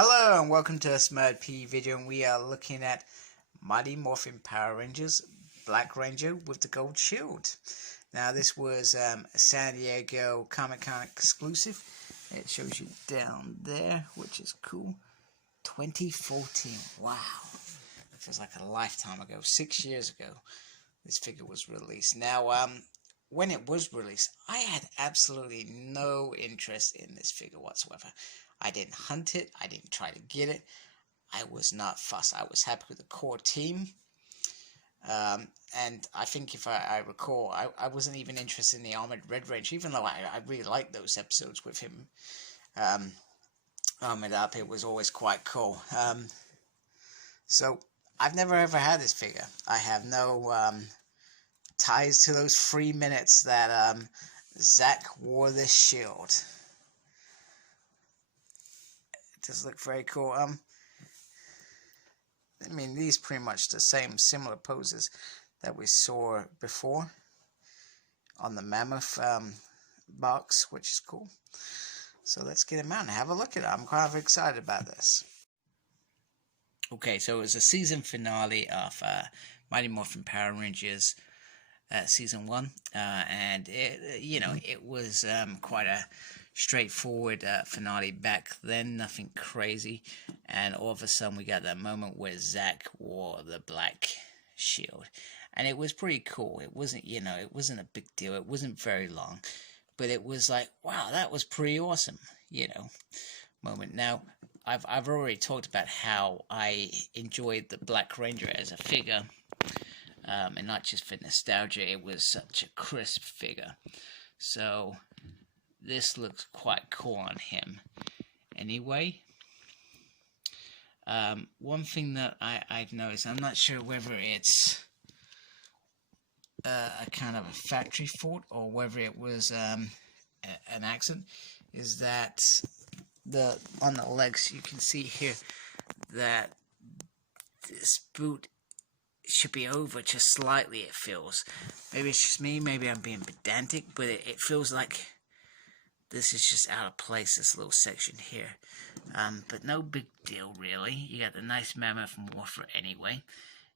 Hello and welcome to a Smurd P video, and we are looking at Mighty Morphin Power Rangers Black Ranger with the gold shield. Now this was a San Diego Comic-Con exclusive. It shows you down there, which is cool. 2014. Wow. It feels like a lifetime ago. 6 years ago this figure was released. Now when it was released, I had absolutely no interest in this figure whatsoever. I didn't hunt it. I didn't try to get it. I was not fussed. I was happy with the core team. And I think if I recall, I wasn't even interested in the Armored Red Ranger, even though I really liked those episodes with him armored up. It was always quite cool. So I've never ever had this figure. I have no ties to those 3 minutes that Zach wore this shield. Does look very cool. I mean, these pretty much the similar poses that we saw before on the Mammoth box, which is cool. So let's get him out and have a look at it. I'm kind of excited about this. Okay, so it was a season finale of Mighty Morphin Power Rangers season 1, and it was quite a straightforward finale back then, nothing crazy, and all of a sudden we got that moment where Zach wore the black shield, and it was pretty cool. It wasn't, it wasn't a big deal. It wasn't very long, but it was like, wow, that was pretty awesome, moment. Now, I've already talked about how I enjoyed the Black Ranger as a figure, and not just for nostalgia. It was such a crisp figure, so this looks quite cool on him. Anyway, one thing that I've noticed, I'm not sure whether it's a kind of a factory fault or whether it was an accident, is that on the legs you can see here that this boot should be over just slightly. It feels, maybe it's just me, maybe I'm being pedantic, but it feels like this is just out of place, this little section here. But no big deal, really. You got the nice Mammoth morpher anyway.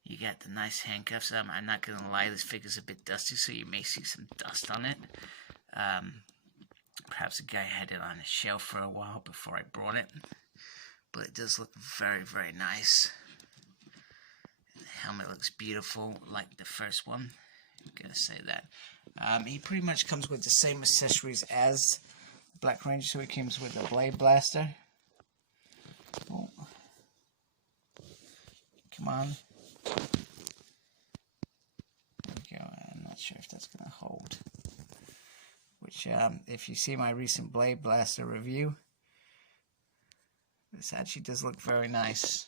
You got the nice handcuffs. I'm not going to lie, this figure's a bit dusty, so you may see some dust on it. Perhaps the guy had it on his shelf for a while before I brought it. But it does look very, very nice. The helmet looks beautiful, like the first one. I'm going to say that. He pretty much comes with the same accessories as Black Ranger, so he comes with a blade blaster. Oh. Come on. There we go. I'm not sure if that's going to hold. Which, if you see my recent blade blaster review, this actually does look very nice.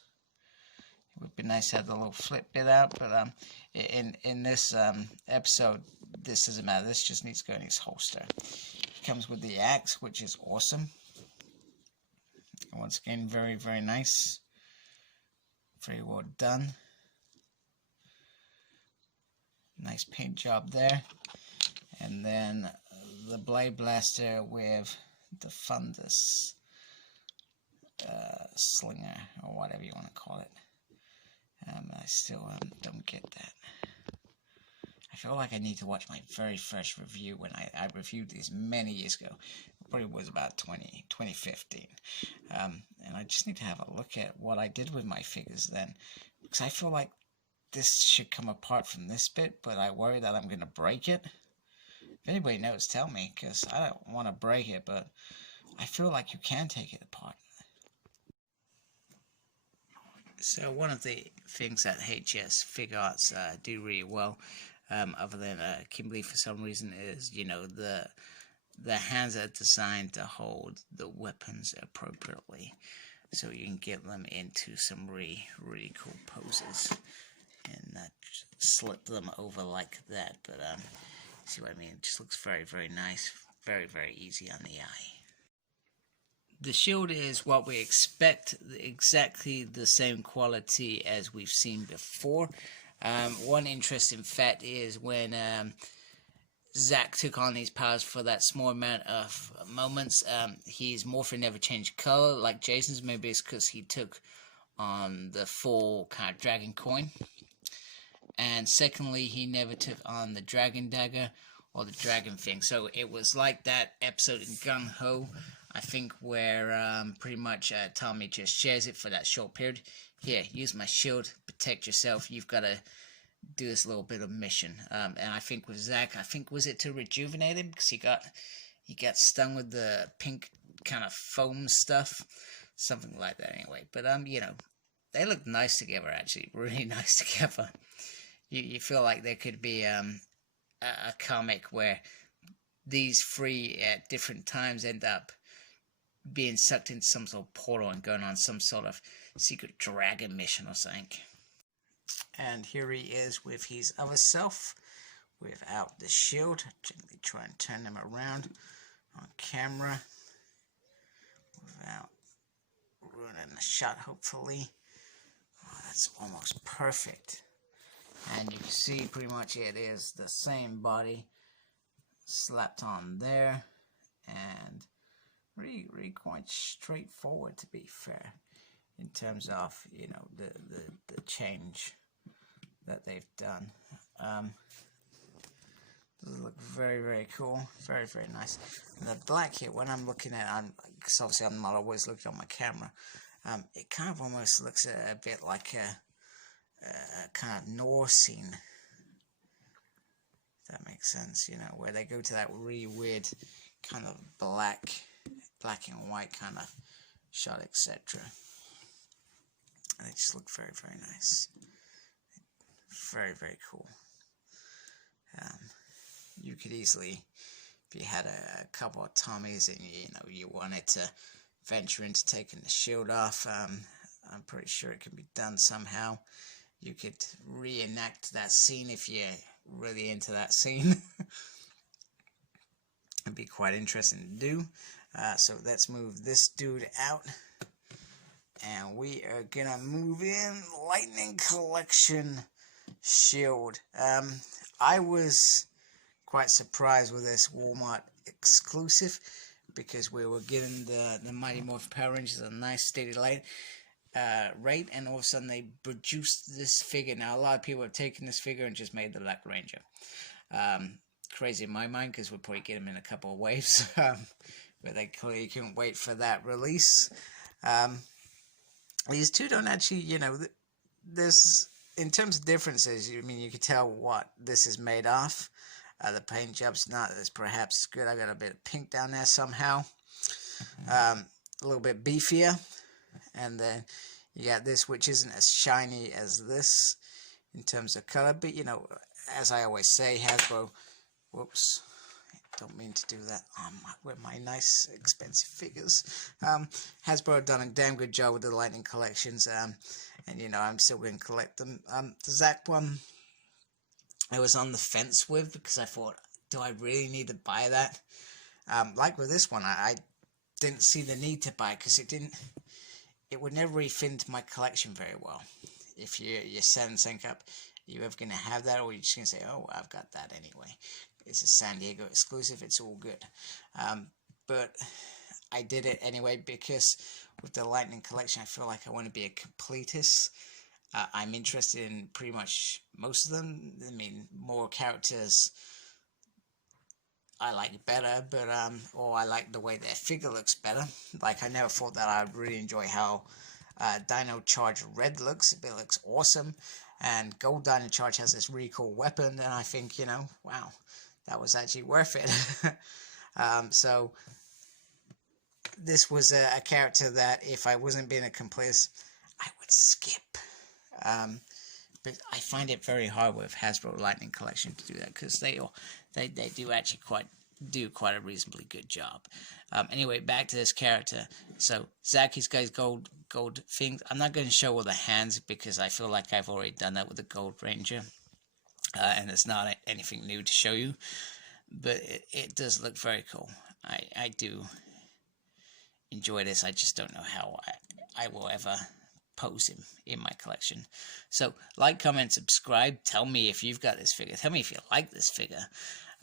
It would be nice to have the little flip bit out, but in this episode, this doesn't matter. This just needs to go in his holster. It comes with the axe, which is awesome. And once again, very, very nice. Very well done. Nice paint job there. And then the blade blaster with the fundus slinger, or whatever you want to call it. I still don't get that. I feel like I need to watch my very first review when I reviewed these many years ago. It probably was about 2015. And I just need to have a look at what I did with my figures then. Because I feel like this should come apart from this bit, but I worry that I'm going to break it. If anybody knows, tell me, because I don't want to break it, but I feel like you can take it apart. So one of the things that HS Figuarts do really well, other than Kimberly for some reason, is, the hands are designed to hold the weapons appropriately, so you can get them into some really, really cool poses, and not slip them over like that, but see what I mean? It just looks very, very nice, very, very easy on the eye. The shield is what we expect, exactly the same quality as we've seen before. One interesting fact is when Zack took on these powers for that small amount of moments. His morphing never changed color like Jason's. Maybe it's because he took on the full kind of dragon coin. And secondly, he never took on the dragon dagger or the dragon thing. So it was like that episode in Gung Ho, I think, where pretty much Tommy just shares it for that short period. Here, use my shield, protect yourself. You've got to do this little bit of mission. And I think with Zack, was it to rejuvenate him because he got stung with the pink kind of foam stuff, something like that. Anyway, but you know, they look nice together. Actually, really nice together. You feel like there could be a comic where these three at different times end up being sucked into some sort of portal and going on some sort of secret dragon mission or something. And here he is with his other self, without the shield. Gently try and turn him around on camera without ruining the shot, hopefully. Oh, that's almost perfect. And you can see pretty much it is the same body slapped on there, and really quite straightforward, to be fair, in terms of, you know, the change that they've done. Does look very cool, very nice. And the black here, when I'm looking at, because obviously I'm not always looking on my camera, it kind of almost looks a bit like a kind of Norse scene, if that makes sense, you know, where they go to that really weird kind of black and white kind of shot, etc. And they just look very nice, very cool. You could easily, if you had a couple of Tommies and you wanted to venture into taking the shield off, I'm pretty sure it can be done somehow. You could reenact that scene if you're really into that scene. It'd be quite interesting to do. So let's move this dude out. And we are gonna move in Lightning Collection Shield. I was quite surprised with this Walmart exclusive, because we were getting the Mighty Morphin Power Rangers at a nice steady rate, and all of a sudden they produced this figure. Now a lot of people have taken this figure and just made the Black Ranger. Crazy in my mind, because we'll probably get them in a couple of waves, but they clearly couldn't wait for that release. These two don't actually, you know, there's, in terms of differences, I mean, you can tell what this is made off. The paint job's not as perhaps good. I got a bit of pink down there somehow. A little bit beefier. And then you got this, which isn't as shiny as this in terms of color. But, you know, as I always say, Hasbro, whoops, don't mean to do that with my nice expensive figures. Hasbro have done a damn good job with the Lightning collections. And, you know, I'm still going to collect them. The Zack one, I was on the fence with, because I thought, do I really need to buy that? Like with this one, I didn't see the need to buy it, because it would never really fit into my collection very well. If you're setting something up, you're ever going to have that, or you're just going to say, oh, I've got that anyway. It's a San Diego exclusive, it's all good. But I did it anyway, because with the Lightning collection, I feel like I want to be a completist. I'm interested in pretty much most of them. I mean, more characters I like better, but or I like the way their figure looks better. Like, I never thought that I'd really enjoy how Dino Charge Red looks. It looks awesome, and Gold Dino Charge has this really cool weapon, and I think, you know, wow, that was actually worth it. So this was a character that, if I wasn't being a completist, I would skip. But I find it very hard with Hasbro Lightning Collection to do that, because they do actually do quite a reasonably good job. Anyway, back to this character. So Zack, he's got his gold things. I'm not going to show all the hands, because I feel like I've already done that with the Gold Ranger, and it's not anything new to show you. But it does look very cool. I do enjoy this. I just don't know how I will ever pose him in my collection. So like, comment, subscribe. Tell me if you've got this figure. Tell me if you like this figure.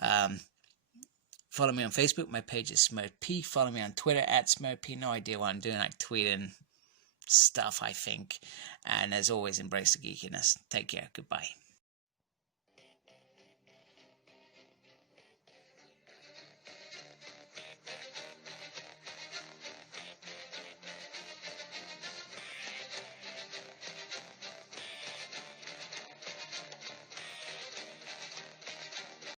Follow me on Facebook. My page is SmurfP. Follow me on Twitter @SmurfP. No idea what I'm doing. Like tweeting stuff, I think. And as always, embrace the geekiness. Take care. Goodbye.